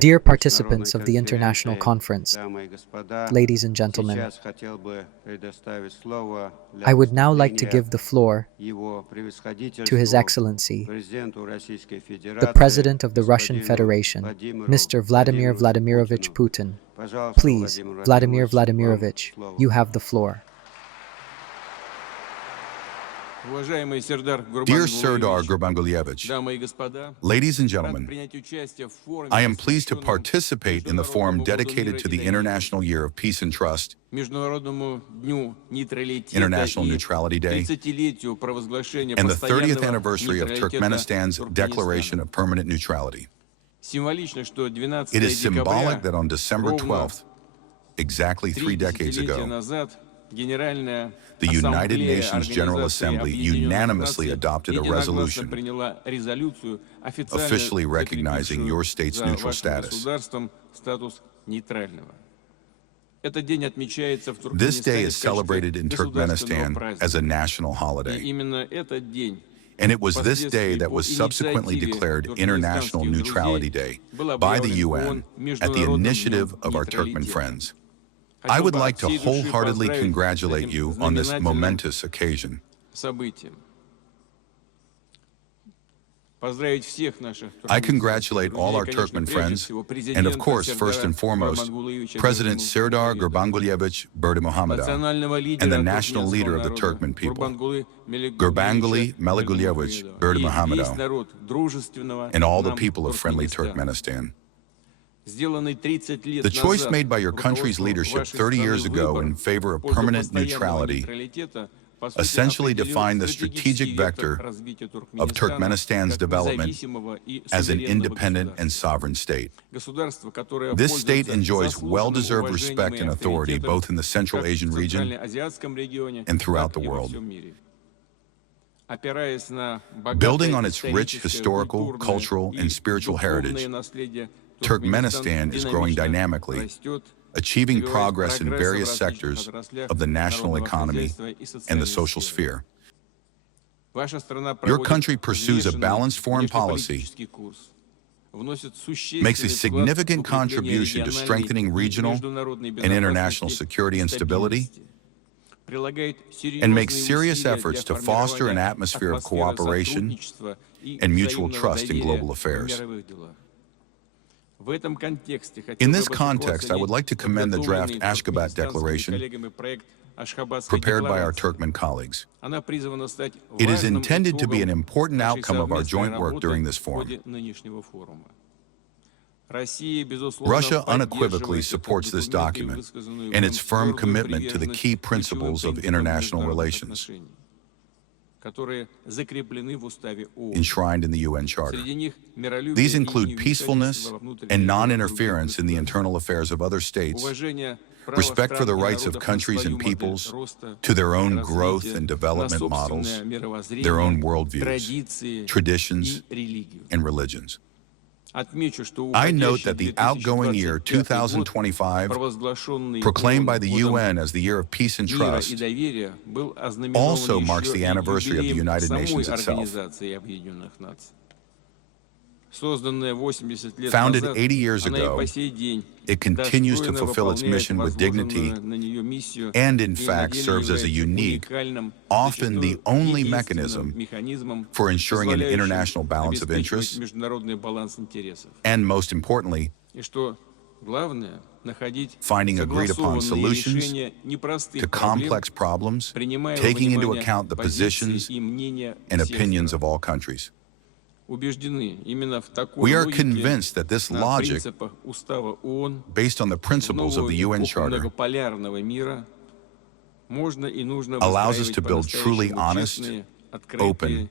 Dear participants of the International Conference, ladies and gentlemen, I would now like to give the floor to His Excellency, the President of the Russian Federation, Mr. Vladimir Vladimirovich Putin. Please, Vladimir Vladimirovich, you have the floor. Dear Serdar Gurbangulyyevich, ladies and gentlemen, I am pleased to participate in the forum dedicated to the International Year of Peace and Trust, International Neutrality Day, and the 30th anniversary of Turkmenistan's Declaration of Permanent Neutrality. It is symbolic that on December 12th, exactly 3 decades ago, the United Nations General Assembly unanimously adopted a resolution officially recognizing your state's neutral status. This day is celebrated in Turkmenistan as a national holiday. And it was this day that was subsequently declared International Neutrality Day by the UN at the initiative of our Turkmen friends. I would like to wholeheartedly congratulate you on this momentous occasion. I congratulate all our Turkmen friends, and of course, first and foremost, President Serdar Gurbangulyyevich Berdimuhamedow, and the national leader of the Turkmen people, Gurbangulyyevich Berdimuhamedow, and all the people of friendly Turkmenistan. The choice made by your country's leadership 30 years ago in favor of permanent neutrality essentially defined the strategic vector of Turkmenistan's development as an independent and sovereign state. This state enjoys well-deserved respect and authority both in the Central Asian region and throughout the world. Building on its rich historical, cultural, and spiritual heritage, Turkmenistan is growing dynamically, achieving progress in various sectors of the national economy and the social sphere. Your country pursues a balanced foreign policy, makes a significant contribution to strengthening regional and international security and stability, and makes serious efforts to foster an atmosphere of cooperation and mutual trust in global affairs. In this context, I would like to commend the draft Ashgabat Declaration prepared by our Turkmen colleagues. It is intended to be an important outcome of our joint work during this forum. Russia unequivocally supports this document and its firm commitment to the key principles of international relations enshrined in the UN Charter. These include peacefulness and non-interference in the internal affairs of other states, respect for the rights of countries and peoples to their own growth and development models, their own worldviews, traditions, and religions. I note that the outgoing year 2025, proclaimed by the UN as the Year of Peace and Trust, also marks the anniversary of the United Nations itself. Founded 80 years ago, it continues to fulfill its mission with dignity and, in fact, serves as a unique, often the only mechanism for ensuring an international balance of interests and, most importantly, finding agreed-upon solutions to complex problems, taking into account the positions and opinions of all countries. We are convinced that this logic, based on the principles of the UN Charter, allows us to build truly honest, open,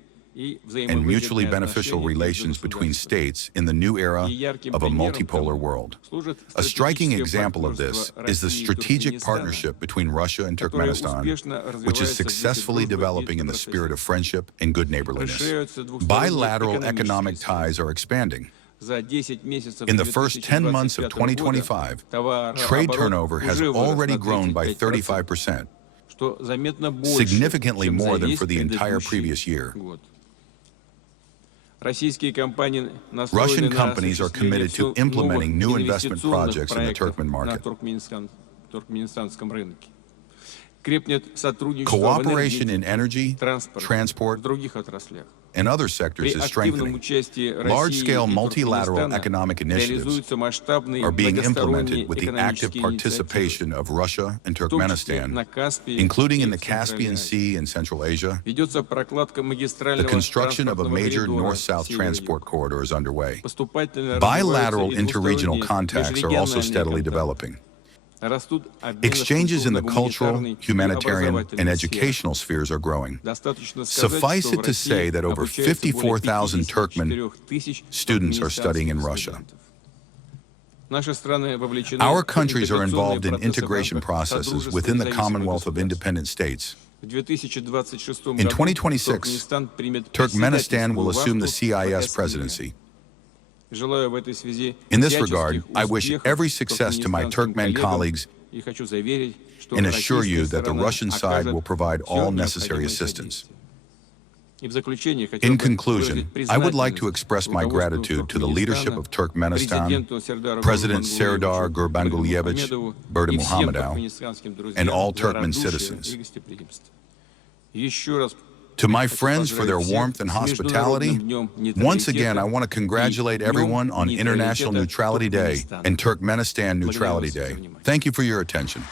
and mutually beneficial relations between states in the new era of a multipolar world. A striking example of this is the strategic partnership between Russia and Turkmenistan, which is successfully developing in the spirit of friendship and good neighborliness. Bilateral economic ties are expanding. In the first 10 months of 2025, trade turnover has already grown by 35%, significantly more than for the entire previous year. Russian companies are committed to implementing new investment projects in the Turkmen market. Cooperation in energy, transport, and other sectors is strengthening. Large-scale multilateral economic initiatives are being implemented with the active participation of Russia and Turkmenistan, including in the Caspian Sea and Central Asia. The construction of a major north-south transport corridor is underway. Bilateral interregional contacts are also steadily developing. Exchanges in the cultural, humanitarian, and educational spheres are growing. Suffice it to say that over 54,000 Turkmen students are studying in Russia. Our countries are involved in integration processes within the Commonwealth of Independent States. In 2026, Turkmenistan will assume the CIS presidency. In this regard, I wish every success to my Turkmen colleagues and assure you that the Russian side will provide all necessary assistance. In conclusion, I would like to express my gratitude to the leadership of Turkmenistan, President Serdar Gurbangulyyevich Berdimuhamedow, and all Turkmen citizens. To my friends for their warmth and hospitality, once again, I want to congratulate everyone on International Neutrality Day and Turkmenistan Neutrality Day. Thank you for your attention.